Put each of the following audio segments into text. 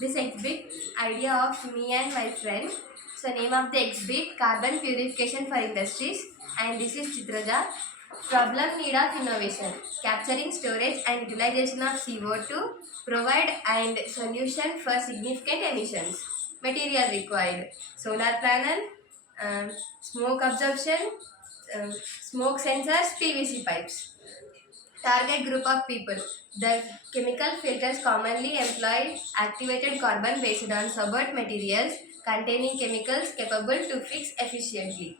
this exhibit idea of me and my friend. So name of the exhibit carbon purification for industries, and this is Chitraja. Problem need of innovation, capturing storage and utilization of CO2, provide and solution for significant emissions. Material required: solar panel, um, smoke absorption, smoke sensors, PVC pipes. Target group of people. The chemical filters commonly employ activated carbon based on subert materials containing chemicals capable to fix efficiently.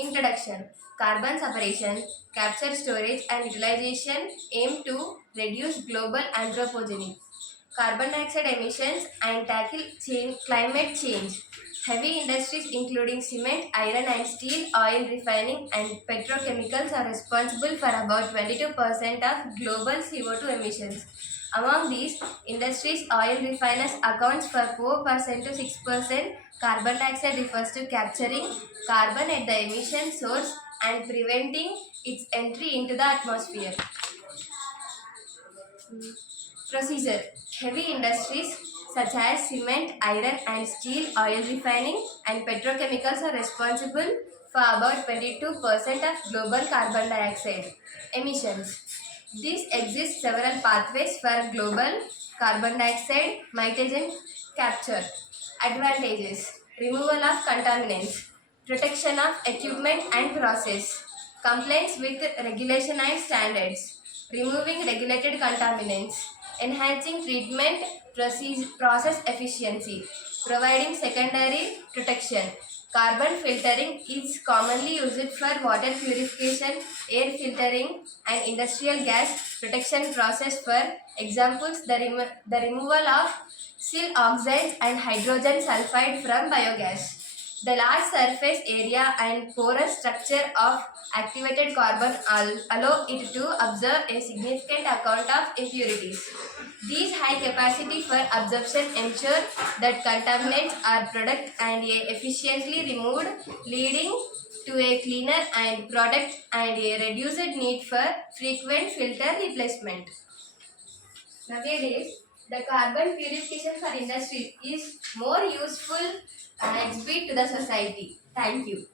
Introduction: carbon separation, capture, storage, and utilization aim to reduce global anthropogeny, carbon dioxide emissions, and tackle climate change. Heavy industries including cement, iron and steel, oil refining, and petrochemicals are responsible for about 22% of global CO2 emissions. Among these industries, oil refiners accounts for 4% to 6%. Carbon dioxide refers to capturing carbon at the emission source and preventing its entry into the atmosphere. Procedure: heavy industries such as cement, iron and steel, oil refining, and petrochemicals are responsible for about 22% of global carbon dioxide emissions. These exist several pathways for global carbon dioxide nitrogen capture. Advantages: removal of contaminants, protection of equipment and process, compliance with regulation and standards, removing regulated contaminants, enhancing treatment process efficiency, providing secondary protection. Carbon filtering is commonly used for water purification, air filtering, and industrial gas protection process. For examples, the removal of sill oxides and hydrogen sulfide from biogas. The large surface area and porous structure of activated carbon allow it to absorb a significant amount of impurities. These high capacity for absorption ensure that contaminants are product and efficiently removed, leading to a cleaner and product and a reduced need for frequent filter replacement. Nowadays, the carbon purification for industry is more useful and exhibit to the society. Thank you.